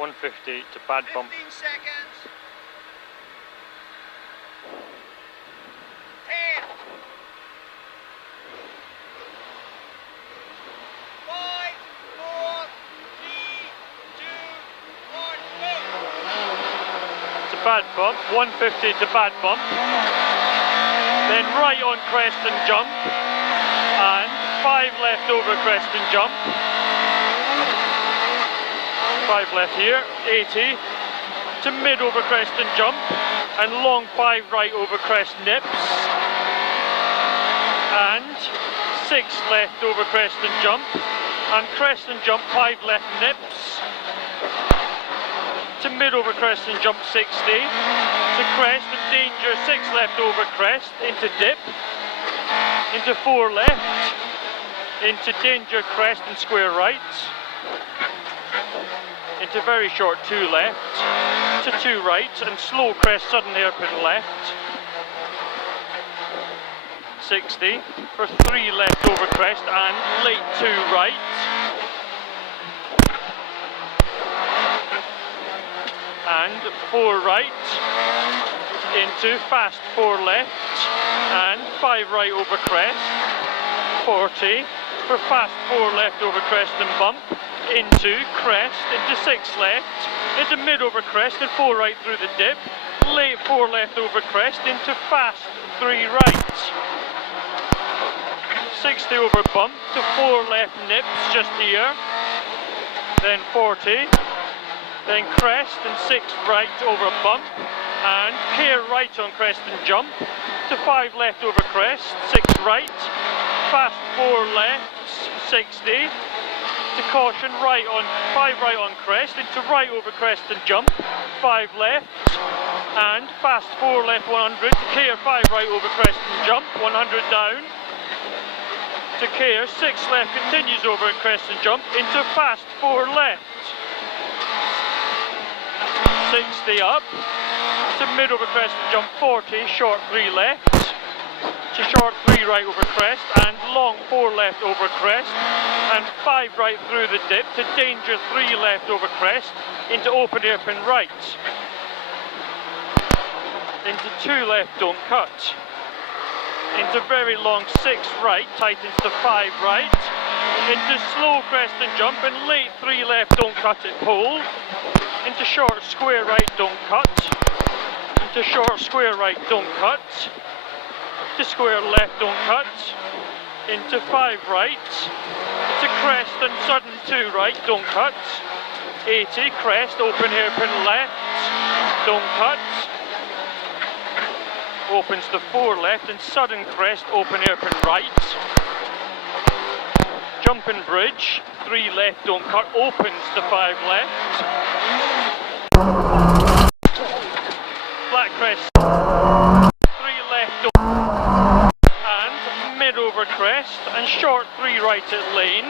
150 to bad bump. 15 seconds. 10. 5, 4, 3, 2, 1, go. To bad bump, 150 to bad bump. Then right on crest and jump. And 5 left over crest and jump. 5 left here, 80 to mid over crest and jump, and long 5 right over crest nips, and 6 left over crest and jump, and crest and jump 5 left nips, to mid over crest and jump 60, to crest and danger 6 left over crest, into dip, into 4 left, into danger crest and square right, into very short 2 left, to 2 right, and slow crest sudden hairpin left, 60 for 3 left over crest and late 2 right, and 4 right, into fast 4 left, and 5 right over crest, 40 for fast 4 left over crest and bump, into crest, into 6 left, into mid over crest and 4 right through the dip, late 4 left over crest, into fast 3 right, 60 over bump to 4 left nips just here, then 40, then crest and 6 right over bump, and care right on crest and jump, to 5 left over crest, 6 right, fast 4 left, 60, to caution right on 5 right on crest, into right over crest and jump, 5 left, and fast 4 left 100, to care 5 right over crest and jump, 100 down, to care 6 left continues over and crest and jump, into fast 4 left, 60 up, to mid over crest and jump 40, short 3 left, to short 3 right over crest, and long 4 left over crest, and 5 right through the dip, to danger 3 left over crest, into open hairpin right, into 2 left don't cut, into very long 6 right, tightens to 5 right, into slow crest and jump, and late 3 left don't cut it pole, into short square right don't cut, into short square right don't cut, to square left don't cut, into 5 right, to crest and sudden 2 right don't cut, 80 crest open hairpin left don't cut, opens to 4 left and sudden crest open hairpin right, jumping bridge 3 left don't cut, opens to 5 left, flat crest 3 left don't, and mid over crest and short 3 right at lane,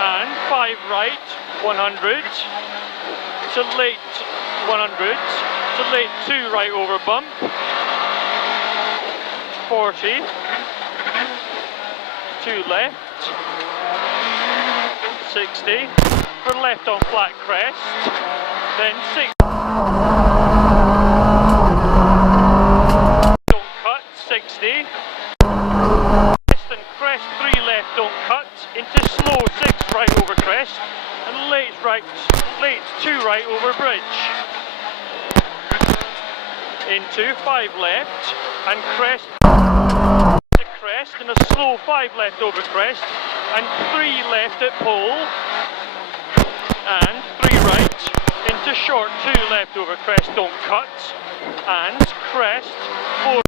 and 5 right 100 to late 100 to late 2 right over bump, 40, 2 left, 60 for left on flat crest, then 6 don't cut, 60 crest and crest 3 left don't cut, into slow 6 right over crest, and late 2 right over bridge, into 5 left and crest to crest, and a slow 5 left over crest, and 3 left at pole, and 3 right, into short 2 left over crest don't cut, and crest 4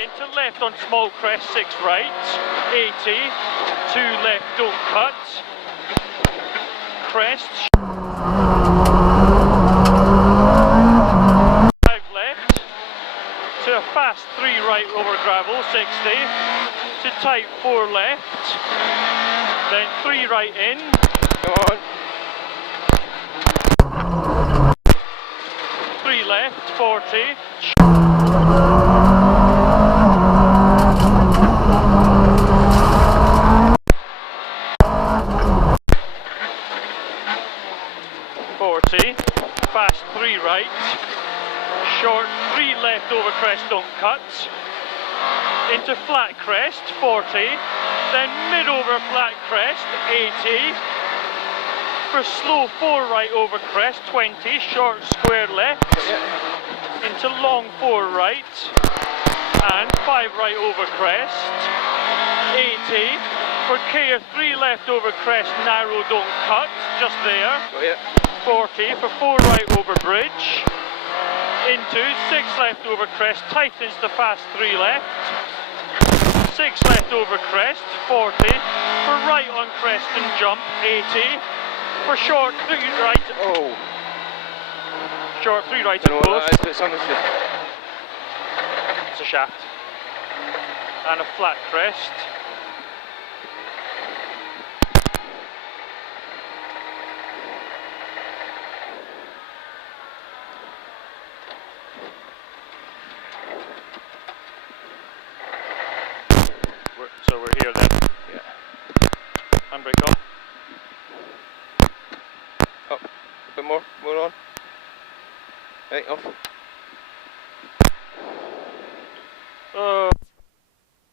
into left on small crest 6 right, 80, 2 left don't cut, crest 5 left, to a fast 3 right over gravel 60, to tight 4 left, then 3 right in, come on, 3 left 40, short 3 left over crest, don't cut. Into flat crest, 40. Then mid over flat crest, 80. For slow 4 right over crest, 20. Short square left. Into long 4 right. And 5 right over crest, 80. For care 3 left over crest, narrow, don't cut, just there. 40 for 4 right over bridge. Into 6 left over crest, tightens the fast 3 left. 6 left over crest, 40. For right on crest and jump, 80. For short 3 right. Oh. Short 3 right I don't and know what post. that is, but it's on the It's a shaft. And a flat crest. So we're here then. Yeah. Handbrake off. Up. A bit more. More on. Right, off. Oh.